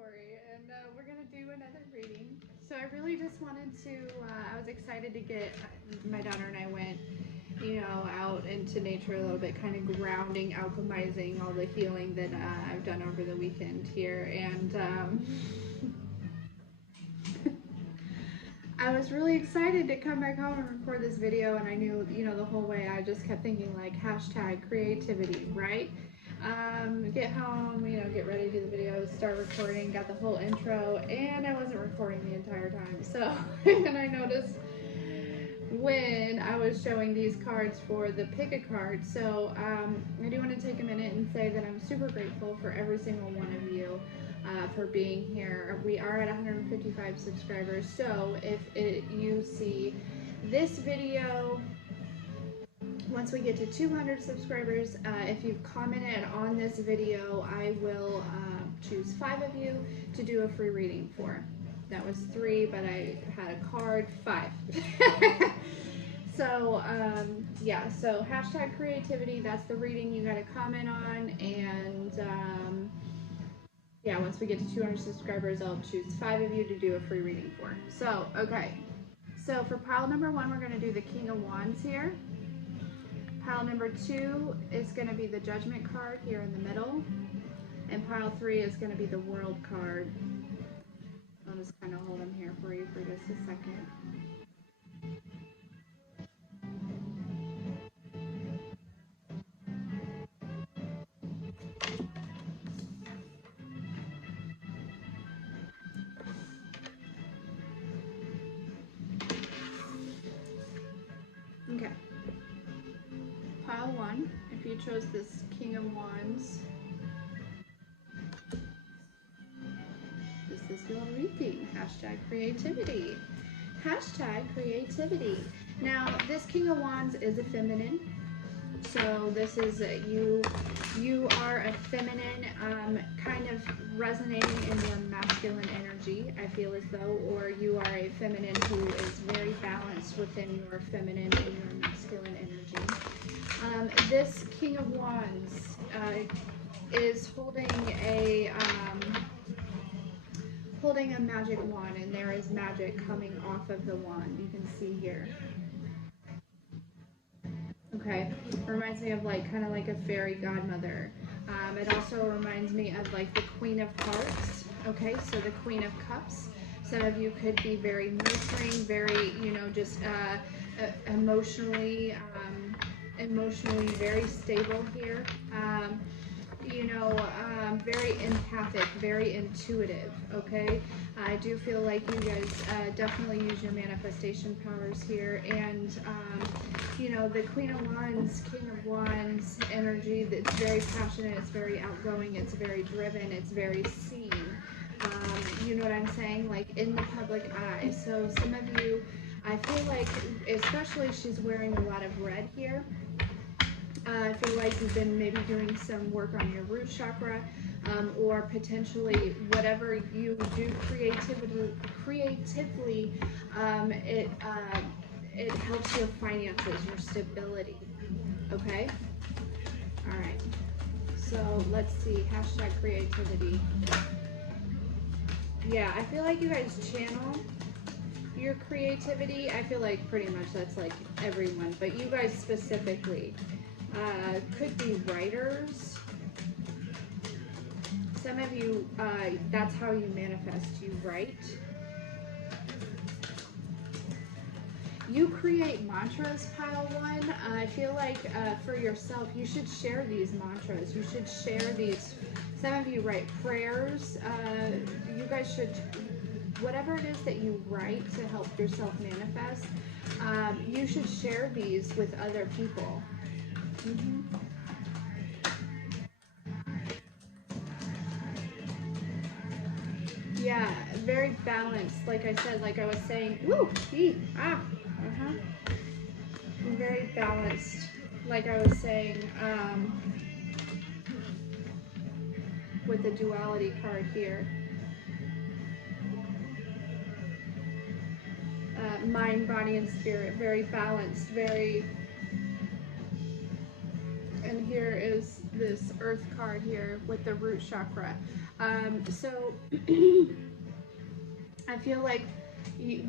Corey, and we're gonna do another reading. So I really just wanted to. I was excited to get my daughter and I went, out into nature a little bit, kind of grounding, alchemizing all the healing that I've done over the weekend here, and I was really excited to come back home and record this video, and I knew, the whole way I just kept thinking like hashtag creativity, right? Get home, get ready to do the video, start recording, got the whole intro, and I wasn't recording the entire time. So, and I noticed when I was showing these cards for the pick a card. So, I do want to take a minute and say that I'm super grateful for every single one of you for being here. We are at 155 subscribers. So, if you see this video, once we get to 200 subscribers, if you've commented on this video, I will choose 5 of you to do a free reading for. That was 3, but I had a card, 5. So, yeah, so hashtag creativity, that's the reading you got to comment on, and yeah, once we get to 200 subscribers, I'll choose 5 of you to do a free reading for. So, okay, so for pile number 1, we're going to do the King of Wands here. Pile number 2 is going to be the Judgment card here in the middle. And pile 3 is going to be the World card. I'll just kind of hold them here for you for just a second. Okay. Pile 1, if you chose this King of Wands, this is your reading. Hashtag creativity. Hashtag creativity. Now, this King of Wands is a feminine. So this is you are a feminine, kind of resonating in your masculine energy, I feel as though, or you are a feminine who is very balanced within your feminine and your masculine energy. This King of Wands is holding a magic wand, and there is magic coming off of the wand. You can see here. Okay, reminds me of kind of like a fairy godmother. It also reminds me of like the Queen of Hearts. Okay, so the Queen of Cups. Some of you could be very nurturing, very, just emotionally very stable here. Very empathic, very intuitive, okay? I do feel like you guys definitely use your manifestation powers here, and, the Queen of Wands, King of Wands energy, that's very passionate, it's very outgoing, it's very driven, it's very seen. You know what I'm saying? Like, in the public eye. So some of you, I feel like, especially she's wearing a lot of red here. I feel like you've been maybe doing some work on your root chakra, or potentially whatever you do creatively, it helps your finances, your stability. Okay? All right. So let's see. Hashtag creativity. Yeah, I feel like you guys channel your creativity. I feel like pretty much that's like everyone, but you guys specifically. Could be writers. Some of you, that's how you manifest, you write. You create mantras, pile 1. I feel like for yourself, you should share these mantras. You should share these. Some of you write prayers. You guys should, whatever it is that you write to help yourself manifest, you should share these with other people. Mm-hmm. Yeah, very balanced. Like I said, like I was saying, very balanced. Like I was saying, with the duality card here. Mind, body, and spirit, very balanced, very. And here is this earth card here with the root chakra. So I feel like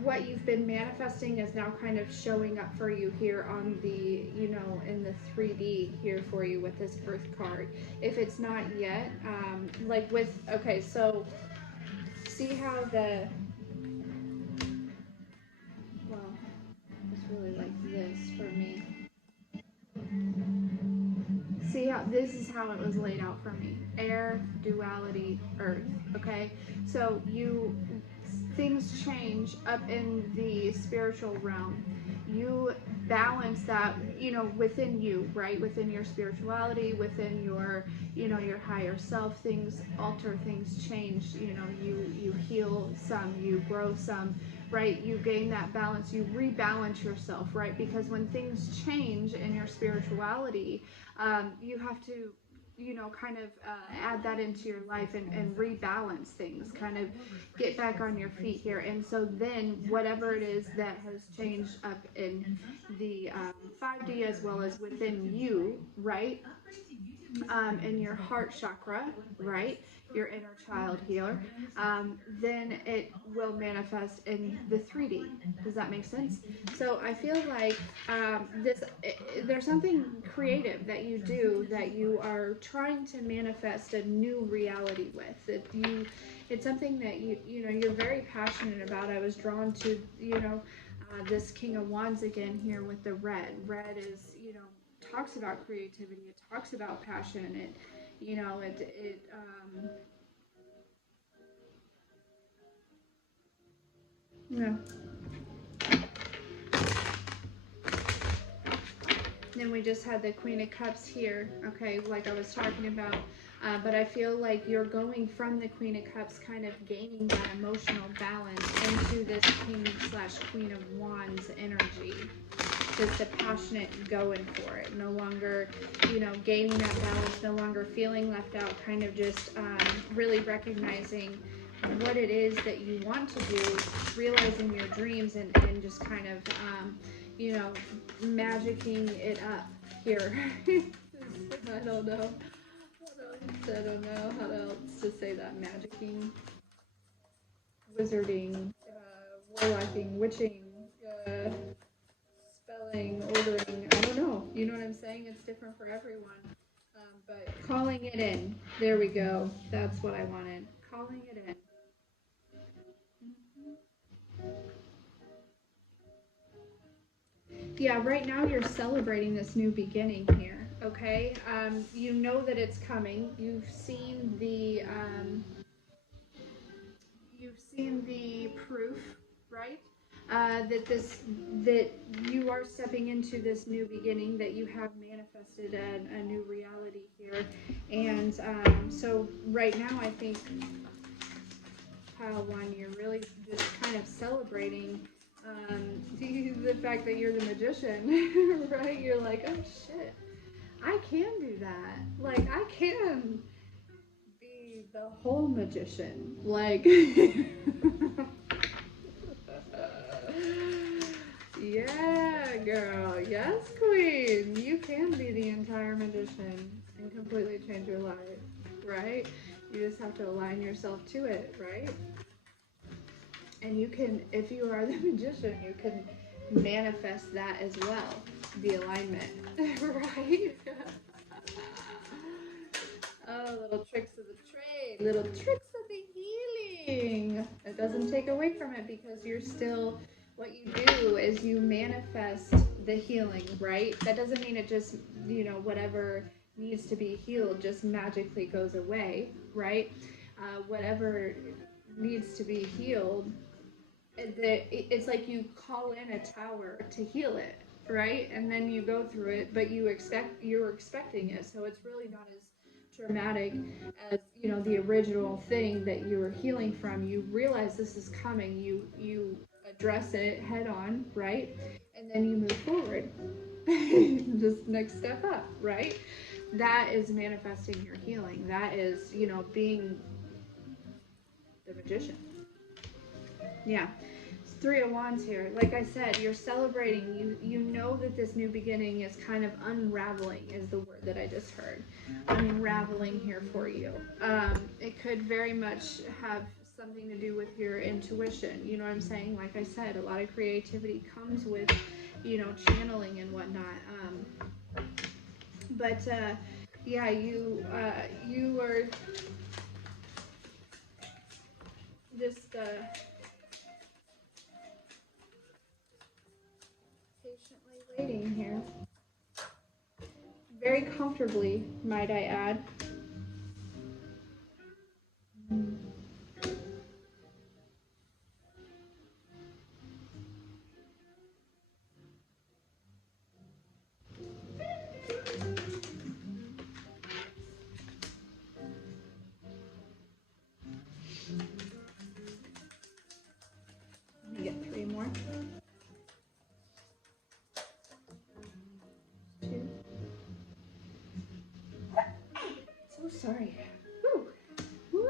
what you've been manifesting is now kind of showing up for you here on the, you know, in the 3D here for you with this earth card. If it's not yet, like with, okay, so see how the, well, it's really like this for me. See how this is how it was laid out for me. Air, duality, earth. Okay? So things change up in the spiritual realm. You balance that, you know, within you, right? Within your spirituality, within your, you know, your higher self, things alter, things change, you know, you heal some, you grow some, right? You gain that balance, you rebalance yourself, right? Because when things change in your spirituality, you have to, you know, kind of add that into your life and rebalance things, kind of get back on your feet here. And so then whatever it is that has changed up in the 5D as well as within you, right? In your heart chakra, right? Your inner child healer, then it will manifest in the 3D. Does that make sense? So I feel like there's something creative that you do that you are trying to manifest a new reality with. It's something that you know you're very passionate about. I was drawn to, you know, this King of Wands again here with the red. Red is, you know, talks about creativity, it talks about passion, it, you know, yeah. Then we just had the Queen of Cups here, okay, like I was talking about. But I feel like you're going from the Queen of Cups, kind of gaining that emotional balance into this King/Queen of Wands energy. Just the passionate going for it. No longer, you know, gaining that balance, no longer feeling left out, kind of just really recognizing what it is that you want to do, realizing your dreams, and just kind of, you know, magicking it up here. I don't know. I don't know how else to say that. Magicking, wizarding, warlocking, witching, spelling, ordering. I don't know. You know what I'm saying? It's different for everyone. But calling it in. There we go. That's what I wanted. Calling it in. Yeah, right now you're celebrating this new beginning here, okay? You know that it's coming. You've seen the proof, right? That you are stepping into this new beginning, that you have manifested a new reality here. And so right now I think pile one, you're really just kind of celebrating the fact that you're the magician, right? You're like, oh shit, I can do that. Like, I can be the whole magician. Like, yeah, girl. Yes, queen. You can be the entire magician and completely change your life, right? You just have to align yourself to it, right? And you can, if you are the magician, you can manifest that as well, the alignment, right? Oh, little tricks of the trade, little tricks of the healing. It doesn't take away from it, because you're still, what you do is you manifest the healing, right? That doesn't mean it just, you know, whatever needs to be healed just magically goes away, right? Whatever needs to be healed, it's like you call in a tower to heal it, right? And then you go through it, but you're expecting it, so it's really not as traumatic as, you know, the original thing that you were healing from. You realize this is coming, you address it head on, right? And then you move forward. Just next step up, right? That is manifesting your healing. That is, you know, being the magician. Yeah. Three of Wands here. Like I said, you're celebrating. You know that this new beginning is kind of unraveling, is the word that I just heard. Unraveling here for you. It could very much have something to do with your intuition. You know what I'm saying? Like I said, a lot of creativity comes with, you know, channeling and whatnot. But yeah, you are just patiently waiting here. Very comfortably, might I add. Let me get three more. Two. So sorry. Woo. Woo.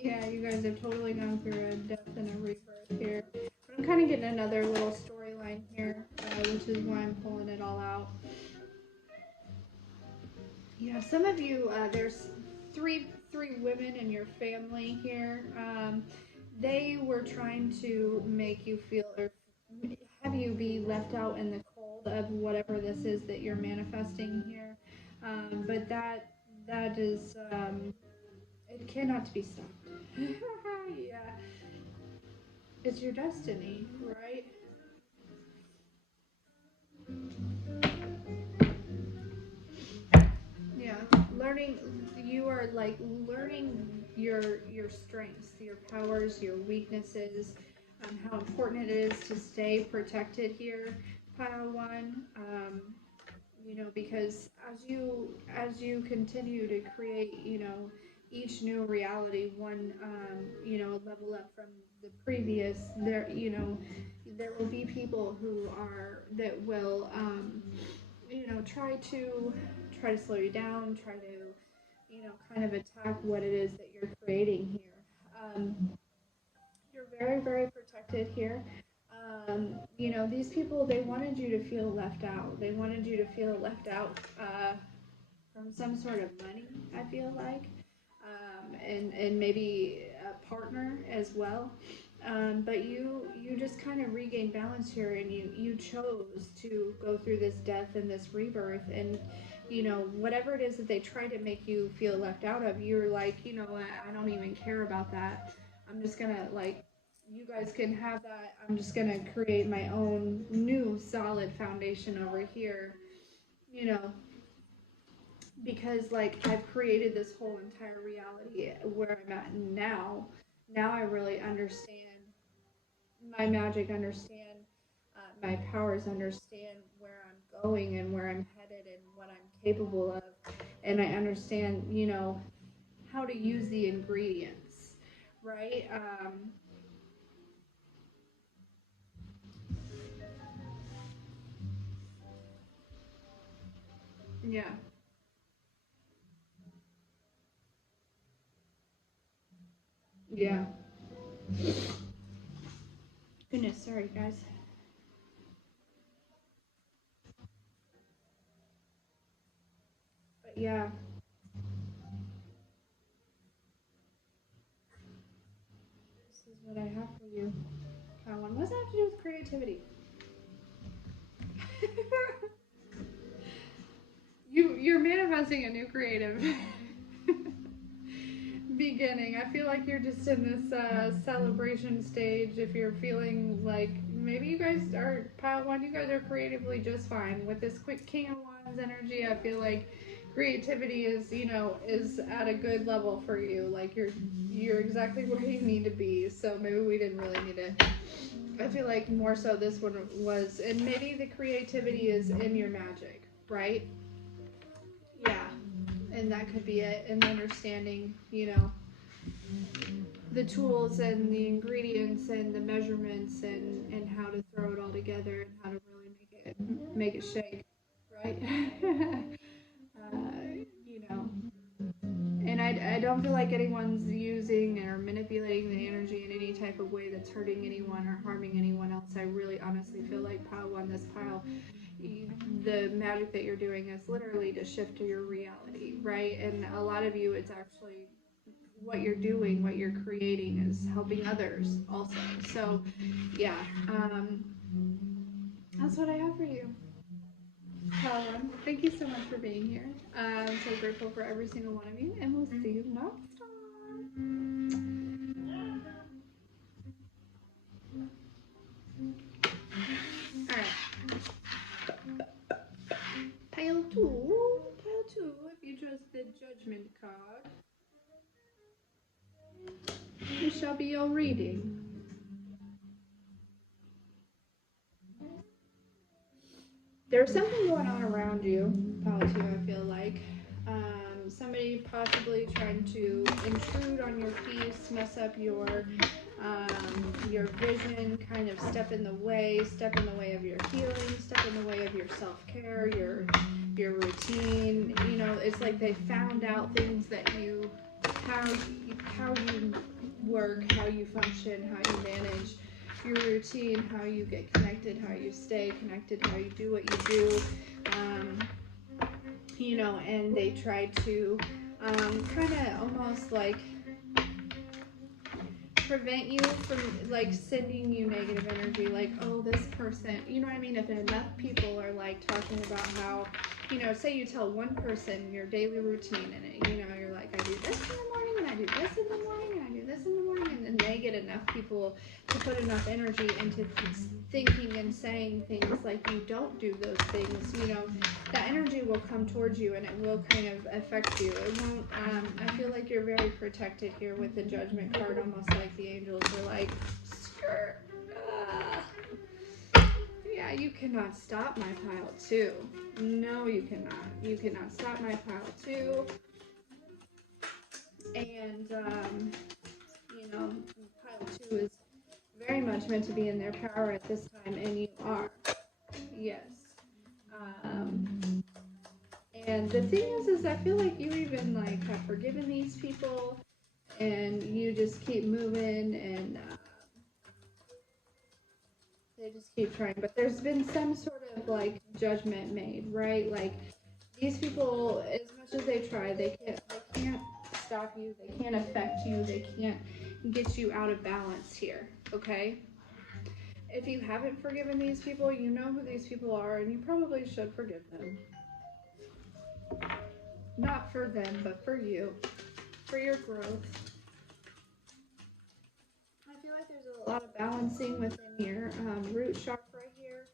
Yeah, you guys have totally gone through a death and a rebirth here. But I'm kind of getting another little storyline here, which is why I'm pulling it all out. Yeah, some of you, there's three women in your family here. They were trying to make you feel or have you be left out in the cold of whatever this is that you're manifesting here. But that is it cannot be stopped. Yeah, it's your destiny, right? Yeah, learning. You are like learning your strengths, your powers, your weaknesses, how important it is to stay protected here, pile one. You know, because as you continue to create, you know, each new reality, one you know, level up from the previous, there, you know, there will be people who are that will you know, try to slow you down, try to, you know, kind of attack what it is that you're creating here. You're very, very protected here. You know, these people, they wanted you to feel left out. They wanted you to feel left out from some sort of money, I feel like, and maybe a partner as well. But you just kind of regained balance here, and you chose to go through this death and this rebirth, and you know, whatever it is that they try to make you feel left out of, you're like, you know what, I don't even care about that. I'm just gonna like, you guys can have that. I'm just gonna create my own new solid foundation over here, you know, because like I've created this whole entire reality where I'm at now. Now I really understand my magic, understand my powers, understand where I'm going and where I'm headed and what I'm capable of, and I understand, you know, how to use the ingredients, right? Yeah, yeah. Goodness, sorry guys. But yeah, this is what I have for you. What does that have to do with creativity? You're manifesting a new creative beginning. I feel like you're just in this celebration stage. If you're feeling like maybe you guys are pile one, you guys are creatively just fine with this quick King of Wands energy. I feel like creativity is, you know, is at a good level for you. Like you're exactly where you need to be. So maybe we didn't really need to. I feel like more so this one was, and maybe the creativity is in your magic, right? Yeah, and that could be it. And understanding, you know, the tools and the ingredients and the measurements and how to throw it all together and how to really make it shake, right? You know, and I don't feel like anyone's using or manipulating the energy in any type of way that's hurting anyone or harming anyone else. I really honestly feel like pile one, this pile, the magic that you're doing is literally to shift to your reality, right? And a lot of you, it's actually what you're doing, what you're creating is helping others also. So, yeah, that's what I have for you. Colin, thank you so much for being here. I'm so grateful for every single one of you, and we'll see you next time. Alright. Pile two, if you chose the judgment card, this shall be your reading. There's something going on around you, pile two, I feel like. Somebody possibly trying to intrude on your peace, mess up your vision, kind of step in the way of your healing, step in the way of your self-care, your routine. You know, it's like they found out things that how you work, how you function, how you manage your routine, how you get connected, how you stay connected, how you do what you do. You know, and they try to kind of almost like prevent you from like sending you negative energy, like, oh, this person, you know what I mean? If enough people are like talking about how, you know, say you tell one person your daily routine and it, you know, you're like, I do this in the morning and I do this in the morning and I do this in the morning, and then they get enough people to put enough energy into thinking and saying things like you don't do those things, you know, that energy will come towards you and it will kind of affect you. It won't, I feel like you're very protected here with the judgment card, almost like the angels are like, skirt. Yeah, you cannot stop my pile two. No, you cannot. You cannot stop my pile two. And, you know, pile two is very much meant to be in their power at this time, and you are. Yes. And the thing is I feel like you even like have forgiven these people, and you just keep moving, and they just keep trying. But there's been some sort of like judgment made, right? Like these people, as much as they try, they can't stop you. They can't affect you. They can't get you out of balance here. Okay. If you haven't forgiven these people, you know who these people are, and you probably should forgive them. Not for them, but for you, for your growth. I feel like there's a lot of balancing within your root chakra here,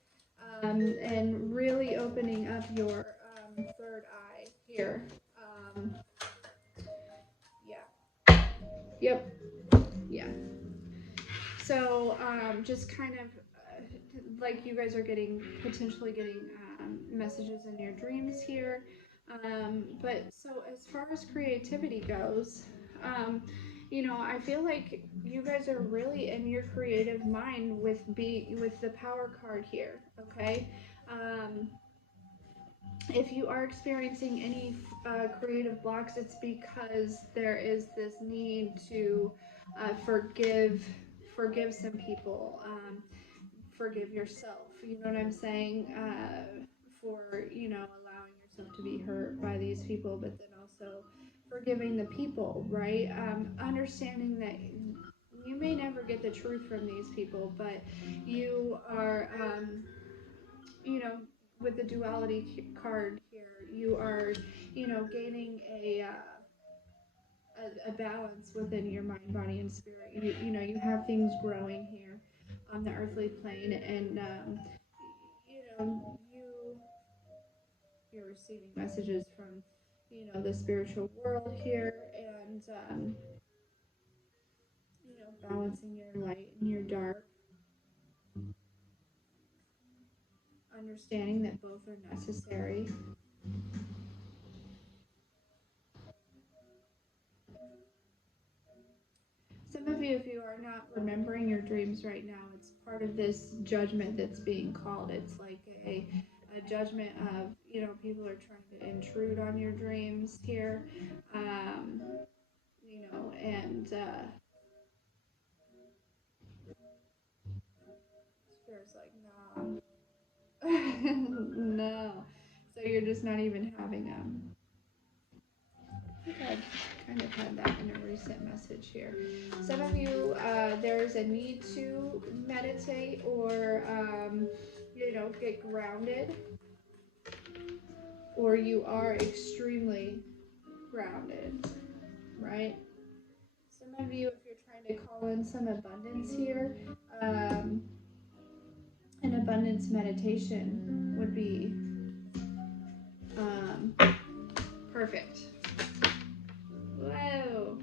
and really opening up your third eye here. Yeah. Yep. Yeah. So just kind of like you guys are potentially getting messages in your dreams here. But so as far as creativity goes, you know, I feel like you guys are really in your creative mind with the power card here. Okay. If you are experiencing any creative blocks, it's because there is this need to forgive some people, forgive yourself. You know what I'm saying? For, you know, allowing yourself to be hurt by these people, but then also forgiving the people, right? Understanding that you may never get the truth from these people, but you are, you know, with the duality card here, you are, you know, gaining a balance within your mind, body, and spirit. You know, you have things growing here on the earthly plane, and you know, you're receiving messages from, you know, the spiritual world here, and you know, balancing your light and your dark, understanding that both are necessary. Some of you, if you are not remembering your dreams right now, it's part of this judgment that's being called. It's like a judgment of, people are trying to intrude on your dreams here. Um, and Spirit's like, no. No. So you're just not even having I think I kind of had that in a recent message here. Some of you, there's a need to meditate or, get grounded, or you are extremely grounded, right? Some of you, if you're trying to call in some abundance here, an abundance meditation would be perfect. Whoa.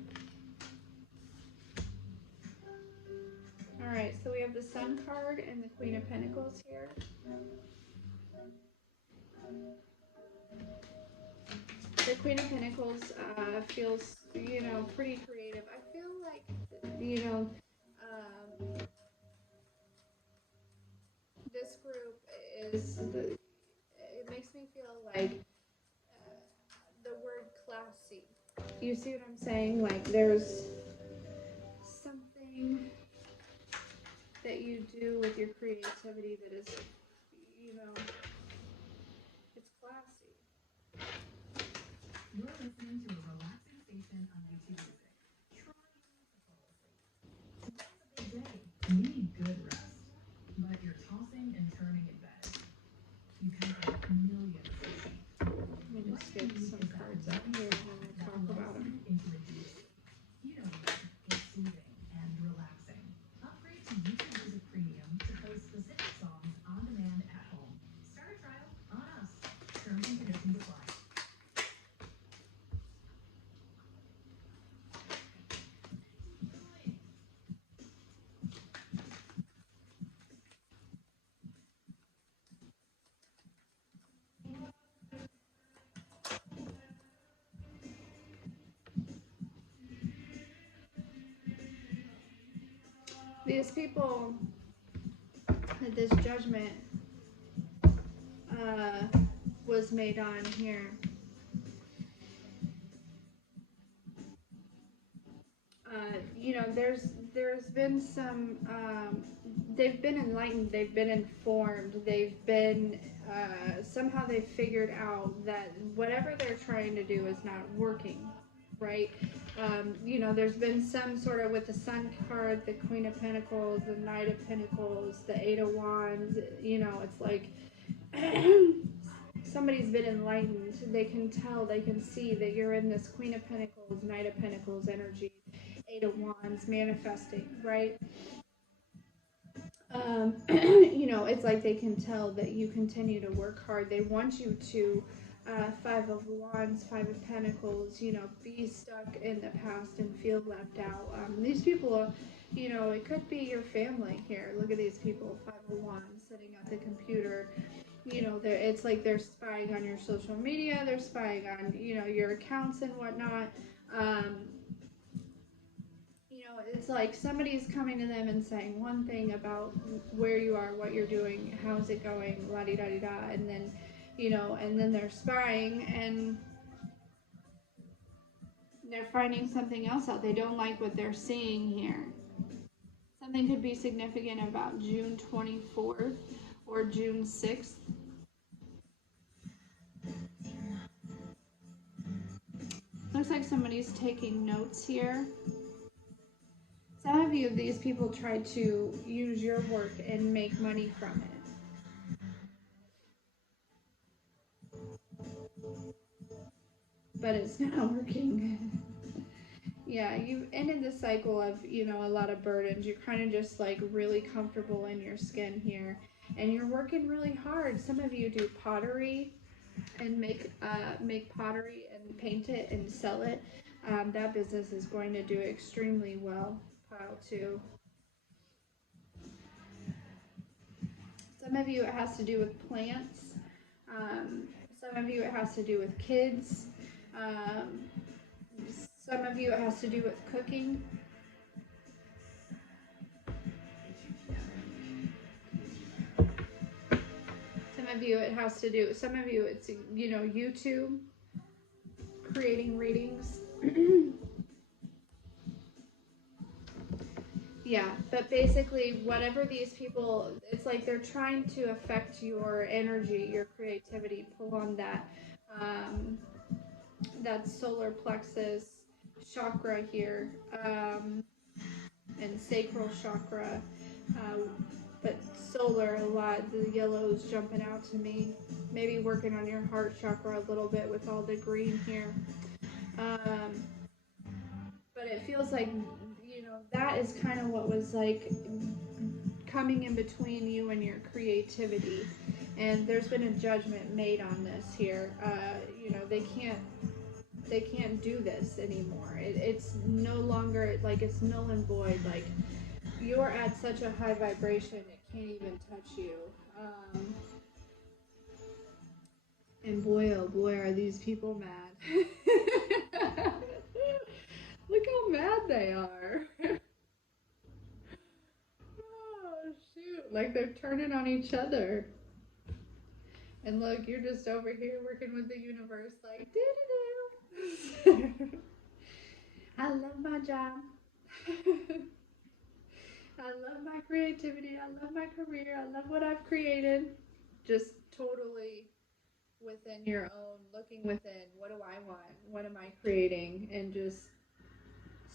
All right, so we have the Sun card and the Queen of Pentacles here. The Queen of Pentacles feels, pretty creative. I feel like, this group it makes me feel like the word classy. You see what I'm saying? Like there's something that you do with your creativity that is, it's classy. You're listening to a relaxing station on YouTube Music. Try not to fall asleep. Today's a big day. You need good rest, but you're tossing and turning in bed. You can have millions to see. Let me just get some cards out here and then we'll talk about them. Into a deep sleep. You know what? It's soothing and relaxing. Upgrade to YouTube Music Premium to play specific songs on demand at home. Start a trial on us. Terms and conditions apply. These people, this judgment was made on here. There's been some, they've been enlightened, they've been informed, they've been, somehow they've figured out that whatever they're trying to do is not working, right? There's been some sort of with the Sun card, the Queen of Pentacles, the Knight of Pentacles, the Eight of Wands, it's like somebody's been enlightened. They can tell, they can see that you're in this Queen of Pentacles, Knight of Pentacles energy, Eight of Wands, manifesting, right? It's like they can tell that you continue to work hard. They want you to, Five of Wands, Five of Pentacles, be stuck in the past and feel left out. These people, it could be your family here. Look at these people, Five of Wands, sitting at the computer. It's like they're spying on your social media, they're spying on, your accounts and whatnot. It's like somebody's coming to them and saying one thing about where you are, what you're doing, how's it going, la-di-da-di-da, and then, and then they're spying and they're finding something else out. They don't like what they're seeing here. Something could be significant about June 24th or June 6th. Looks like somebody's taking notes here. Some of you, these people try to use your work and make money from it. But it's not working. Yeah, you've ended the cycle of, a lot of burdens. You're kind of just like really comfortable in your skin here. And you're working really hard. Some of you do pottery and make pottery and paint it and sell it. That business is going to do extremely well. Pile 2. Some of you it has to do with plants. Some of you it has to do with kids. Some of you it has to do with cooking. of you it has to do, some of you it's, you know, YouTube, creating readings. Yeah, but basically whatever these people, it's like they're trying to affect your energy, your creativity, pull on that that solar plexus chakra here, and sacral chakra, but solar a lot. The yellow's jumping out to me. Maybe working on your heart chakra a little bit with all the green here. But it feels like, you know, that is kind of what was like coming in between you and your creativity. And there's been a judgment made on this here. You know, they can't do this anymore. It's no longer, like, it's null and void. Like, you're at such a high vibration, it can't even touch you. And boy, oh boy, are these people mad. Look how mad they are. Oh, shoot. Like, they're turning on each other. And look, you're just over here working with the universe, like, doo-doo-doo. I love my job. I love my creativity. I love my career. I love what I've created. Just totally within your own, looking within. What do I want? What am I creating? And just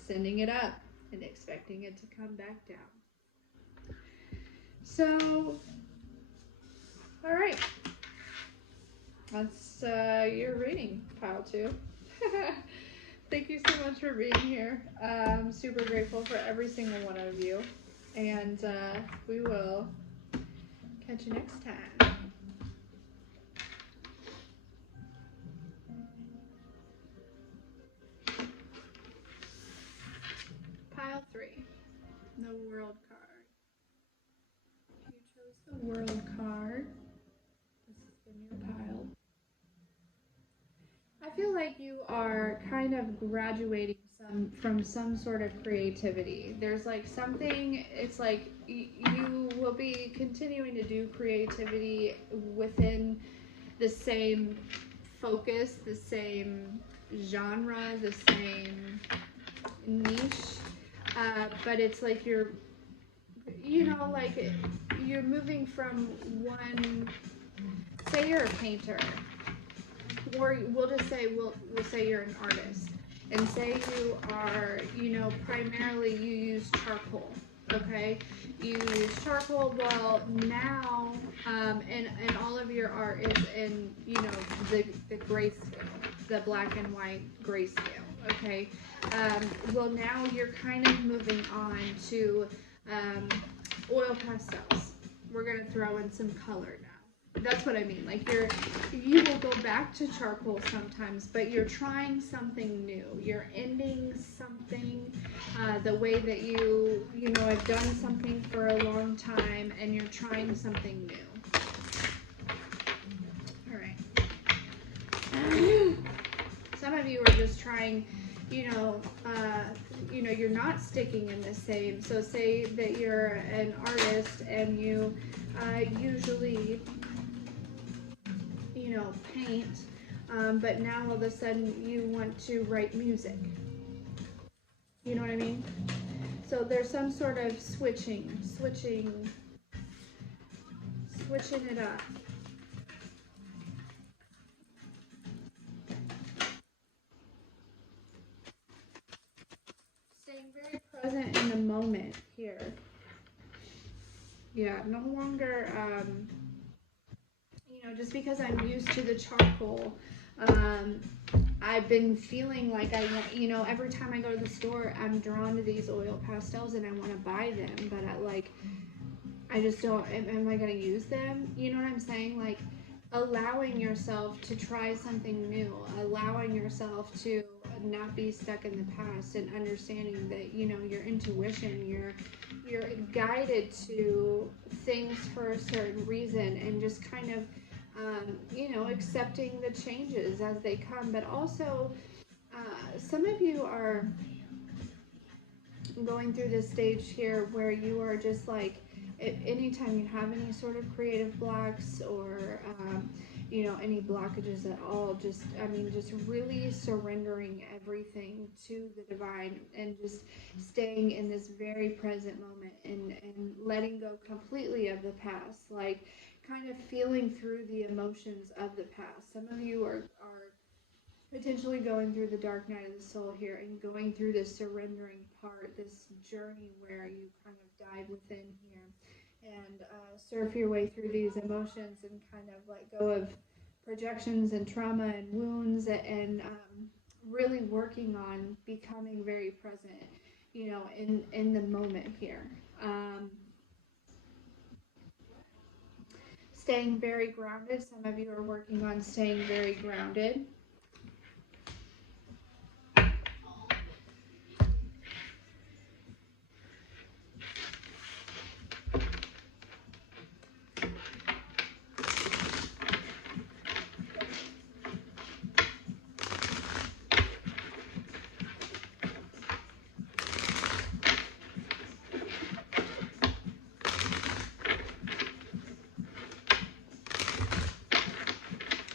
sending it up and expecting it to come back down. So, all right. That's your reading, pile 2. Thank you so much for being here. I'm super grateful for every single one of you. And we will catch you next time. Pile 3, the World card. You chose the World card. This has been your pile. I feel like you are kind of graduating from some sort of creativity. There's like something, it's like you will be continuing to do creativity within the same focus, the same genre, the same niche, but it's like you're, you know, like you're moving from one, say you're a painter, or we'll just say we'll say you're an artist, and say you are, you know, primarily you use charcoal. Okay, you use charcoal. Well, now, and all of your art is in, you know, the grayscale, the black and white grayscale. Okay, well, now you're kind of moving on to oil pastels. We're gonna throw in some color now. That's what I mean. Like you will go back to charcoal sometimes, but you're trying something new. You're ending something the way that you know, have done something for a long time, and you're trying something new. All right. Some of you are just trying, you know, you're not sticking in the same. So say that you're an artist and you usually, you know, paint, but now all of a sudden you want to write music. You know what I mean? So there's some sort of switching it up. Staying very present in the moment here. Yeah, no longer, you know, just because I'm used to the charcoal, I've been feeling like I want, you know, every time I go to the store, I'm drawn to these oil pastels and I want to buy them, but I just don't, am I going to use them? You know what I'm saying? Like, allowing yourself to try something new, allowing yourself to not be stuck in the past, and understanding that, you know, your intuition, you're guided to things for a certain reason, and just kind of, you know, accepting the changes as they come. But also, some of you are going through this stage here where you are just like anytime you have any sort of creative blocks or you know, any blockages at all, just just really surrendering everything to the divine and just staying in this very present moment and letting go completely of the past, like kind of feeling through the emotions of the past. Some of you are potentially going through the dark night of the soul here and going through this surrendering part, this journey where you kind of dive within here and surf your way through these emotions and kind of let go of projections and trauma and wounds and really working on becoming very present, you know, in the moment here. Staying very grounded. Some of you are working on staying very grounded.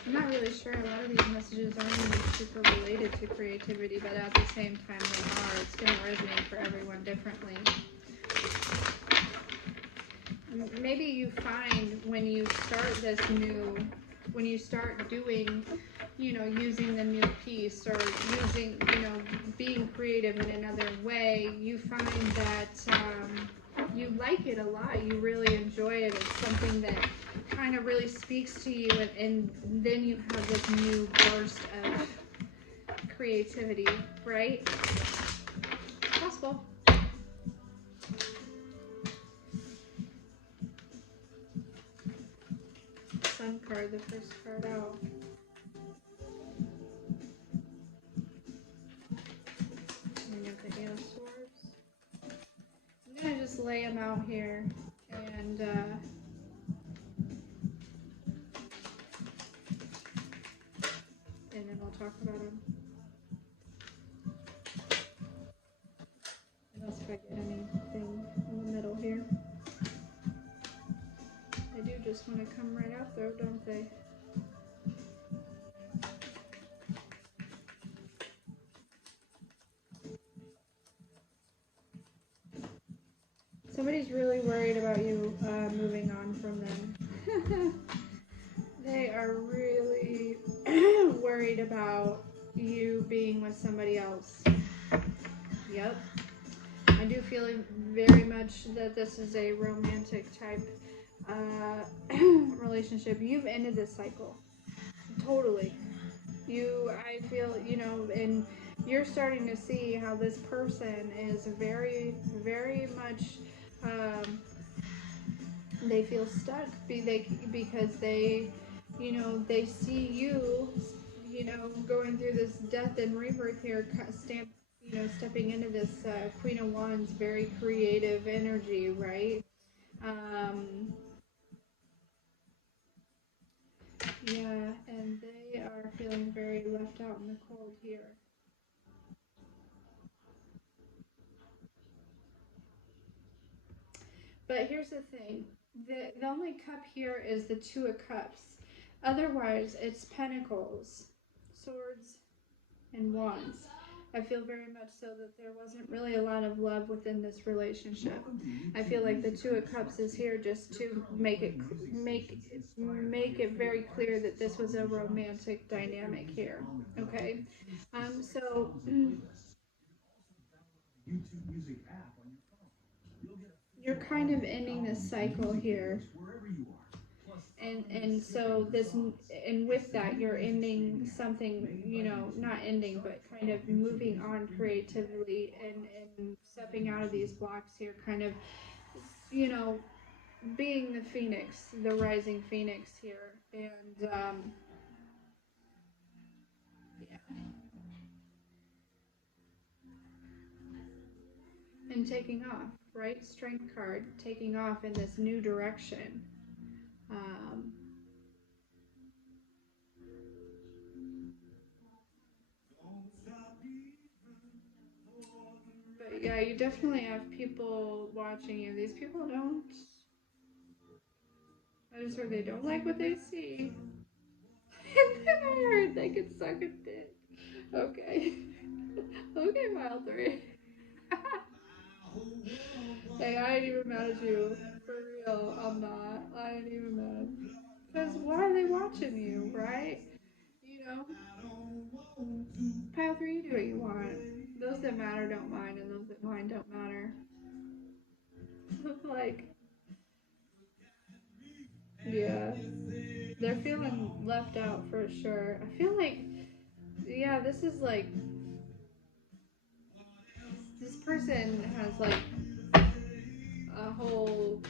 I'm not really sure. A lot of these messages aren't even super related to creativity, but at the same time they are. It's going to resonate for everyone differently. Maybe you find when you start doing, you know, using the new piece or using, you know, being creative in another way, you find that you like it a lot. You really enjoy it. It's something that kind of really speaks to you, and then you have this new burst of creativity, right? Possible. Sun card, the first card out. And you have the Eight of Swords. I'm gonna just lay them out here, and then we'll talk about them. Unless if I get anything in the middle here. They do just want to come right out though, don't they? Somebody's really worried about you moving on from them. They are really worried about you being with somebody else. Yep. I do feel very much that this is a romantic type relationship. You've ended this cycle. Totally. I feel, you know, and you're starting to see how this person is very, very much, they feel stuck because they, you know, they see you, you know, going through this death and rebirth here, stepping into this Queen of Wands, very creative energy, right? Um, yeah, and they are feeling very left out in the cold here. But here's the thing. The only cup here is the Two of Cups. Otherwise, it's Pentacles, Swords, and Wands. I feel very much so that there wasn't really a lot of love within this relationship. I feel like the Two of Cups is here just to make it very clear that this was a romantic dynamic here. Okay, so you're kind of ending this cycle here, and so this, and with that you're ending something, you know, not ending but kind of moving on creatively and stepping out of these blocks here, kind of, you know, being the phoenix, the rising phoenix here, and yeah, and taking off, right? Strength card, taking off in this new direction. um, But yeah, you definitely have people watching you. These people don't I just heard they don't like what they see. And then I heard they could suck a dick. Okay. Okay, mile 3. Hey, I ain't even mad at you. For real, I'm not. I ain't even mad. Because why are they watching you, right? You know? Pile 3, you do what you want. Those that matter don't mind, and those that mind don't matter. Like, yeah. They're feeling left out for sure. I feel like, yeah, this is like, this person has like a whole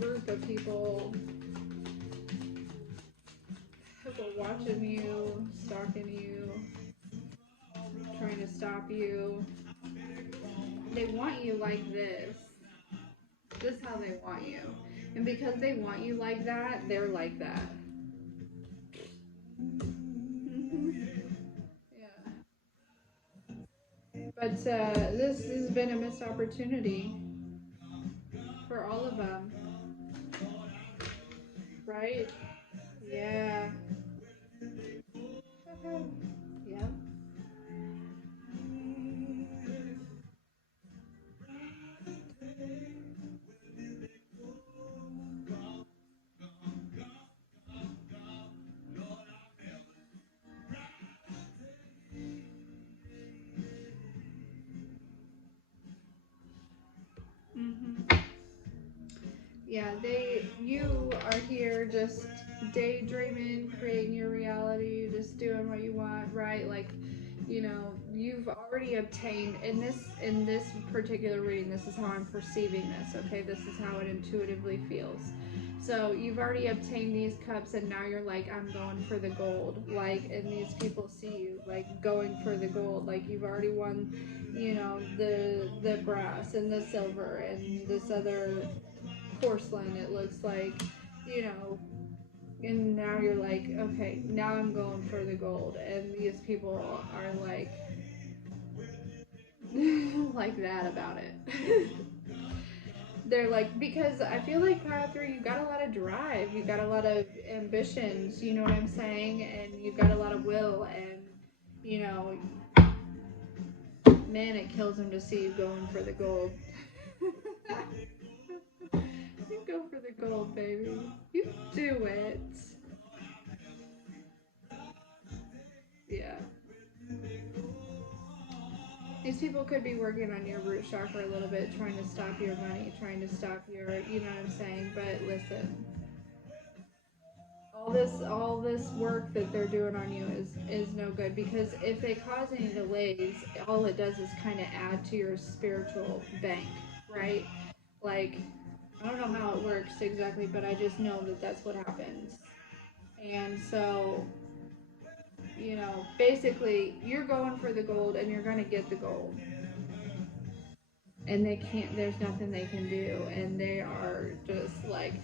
group of people who are watching you, stalking you, trying to stop you. They want you like this. This is how they want you. And because they want you like that, they're like that. Yeah. But this has been a missed opportunity for all of them, right? Yeah. Yeah. Mm-hmm. Yeah, you are here just daydreaming, creating your reality, just doing what you want, right? Like, you've already obtained in this particular reading, this is how I'm perceiving this, okay? This is how it intuitively feels. So you've already obtained these cups and now you're like, I'm going for the gold. Like, and these people see you like going for the gold. Like you've already won, the brass and the silver and this other porcelain, it looks like, you know, and now you're like, okay, now I'm going for the gold, and these people are like, like that about it. They're like, because I feel like Pile 3, you got a lot of drive, you got a lot of ambitions, you know what I'm saying, and you've got a lot of will, and you know, man, it kills them to see you going for the gold. You go for the gold, baby. You do it. Yeah. These people could be working on your root chakra a little bit, trying to stop your money, trying to stop your, you know what I'm saying? But listen, all this work that they're doing on you is no good, because if they cause any delays, all it does is kind of add to your spiritual bank, right? Like, I don't know how it works exactly, but I just know that that's what happens. And so, basically, you're going for the gold and you're going to get the gold. And there's nothing they can do. And they are just like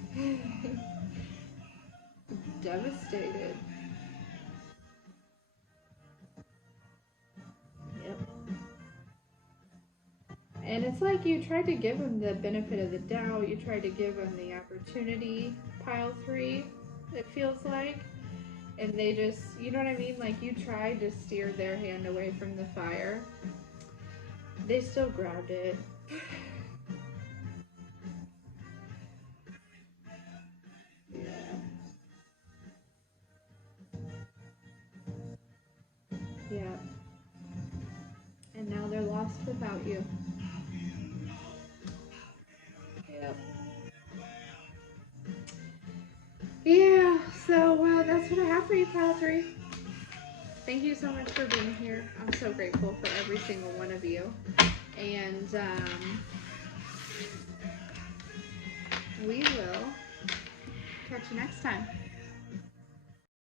devastated. Yep. And it's like you tried to give them the benefit of the doubt, you tried to give them the opportunity, Pile 3, it feels like. And they just, you know what I mean? Like you tried to steer their hand away from the fire. They still grabbed it. Yeah. Yeah. And now they're lost without you. Yep. Yeah, so that's what I have for you, Pile 3. Thank you so much for being here. I'm so grateful for every single one of you. And we will catch you next time.